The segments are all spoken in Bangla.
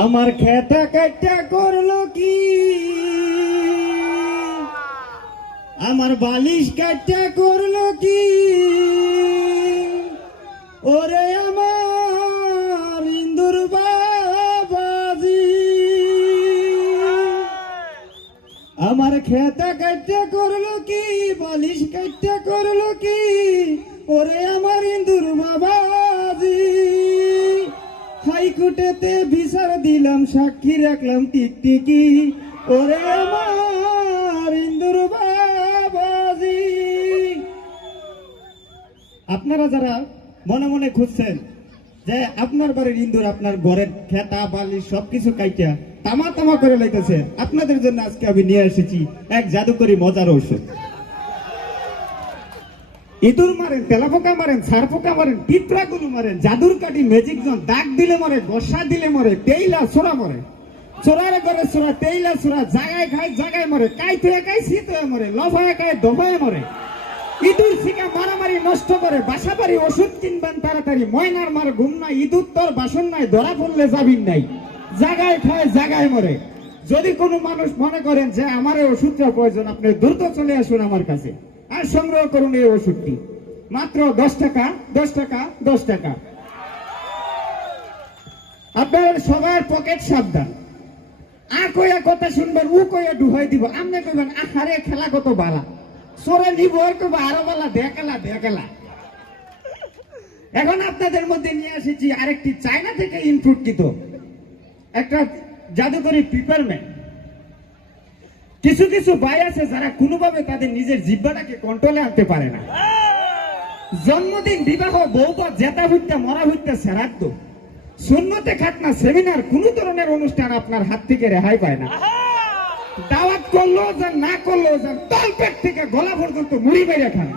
আমার খেতা কাটা করল কি? আমার বালিশ কাটা করল কি? ওরে আমার খেতা কাটা করল কি? বালিশ কাটা করল কি? ওরে আমার ইন্দুর বাবাজি। হাইকোর্টেতে বিচার দিলাম, সাক্ষী রাখলাম টিকটিকি। ওরে আমার ইন্দুর বাবাজি। আপনারা যারা মনে মনে খুঁজছেন যে আপনার বাড়ির ইন্দুর আপনার ঘরের খেতা বালি সবকিছু কাইটা তামা তামা করে লাইতেছে। আপনাদের জন্য আজকে আমি নিয়ে এসেছি এক জাদুকরি মজার ঔষধ। ইঁদুর মারেন, তেলাপোকা মারেন, সারপোকা মারেন পিঁপড়া গুলো মারেন, জাদুর কাটি ম্যাজিক জন, দাগ দিলে মরে গোসা দিলে মরে, তেইলা ছোড়া মরে। চোরার করে চোরা, তেইলা চোরা জাগায় খায়, জাগায় মরে কাই থেকে কাই শীত হয়ে মরে লফায় কায় দফায় মরে। ইঁদুর শিকা মারামারি নষ্ট করে বাসা বাড়ি ওষুধ কিনবেন তাড়াতাড়ি, ময়নার মার ঘুম নাই, ইঁদুর তোর বাসন নাই, ধরা পড়লে যাবিন নাই। জাগায় খায় জাগায় মরে। যদি কোনো মানুষ মনে করেন যে আমার এই ওষুধটা প্রয়োজন, আপনি দ্রুত চলে আসুন আমার কাছে আর সংগ্রহ করুন এই ওষুধটি। মাত্র দশ টাকা দশ টাকা দশ টাকা। আপনার সবার পকেট সাবধান। আ কইয়া কথা শুনবেন, উ কইয়া ডুহাই দিব। আমনে কইবেন, আহারে, খেলা কত বালা। সরে নিব, আর কইব, আরও বালা দেখালা দেখালা এখন আপনাদের মধ্যে নিয়ে এসেছি আরেকটি চায়না থেকে ইনপুট কিত। একটা জাদুকরি পিপারম্যান কিছু কিছু ভাই আছে যারা কোনোভাবে তাদের নিজের জিব্বাটাকে কন্ট্রোলে আনতে পারে না। জন্মদিন, বিবাহ বৌবা জেতা হইতা মরা হইতা শ্রাদ্ধ, শূন্যতে খাতনা সেমিনার কোন ধরনের অনুষ্ঠান আপনার হাত থেকে রেহাই পায় না। দাওয়াত করল, যা না করল, যা তলপেট থেকে গলা পর্যন্ত মুড়ি মেরে খান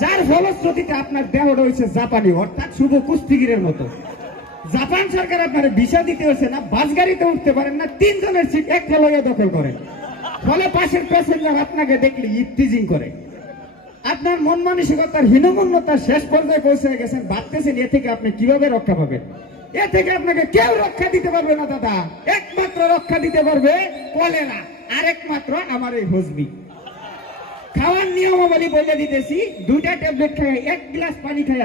যার ফলশ্রুতিতে আপনার দেহ রয়েছে জাপানি, অর্থাৎ শুভ কুস্তিগিরের মতো। জাপান সরকার আপনার ভিসা দিতে হচ্ছে না, বাস গাড়িতে উঠতে পারেন না, তিনজনের সিট এক লইয়া দখল করে। ফলে পাশের প্যাসেঞ্জার আপনাকে দেখলে ইফটিজিং করে। আপনার মন মানসিকতার হীনমন্যতার শেষ পর্যায়ে পৌঁছে গেছেন ভাবতেছেন এ থেকে আপনি কীভাবে রক্ষা পাবেন? এ থেকে আপনাকে কেউ রক্ষা দিতে পারবে না, দাদা। একমাত্র রক্ষা দিতে পারবে কলেরা আর একমাত্র আমার এই হজবি। খাওয়ার নিয়মাবলী বলে দিতেছি, দুইটা ট্যাবলেট খাই এক গ্লাস পানি খাই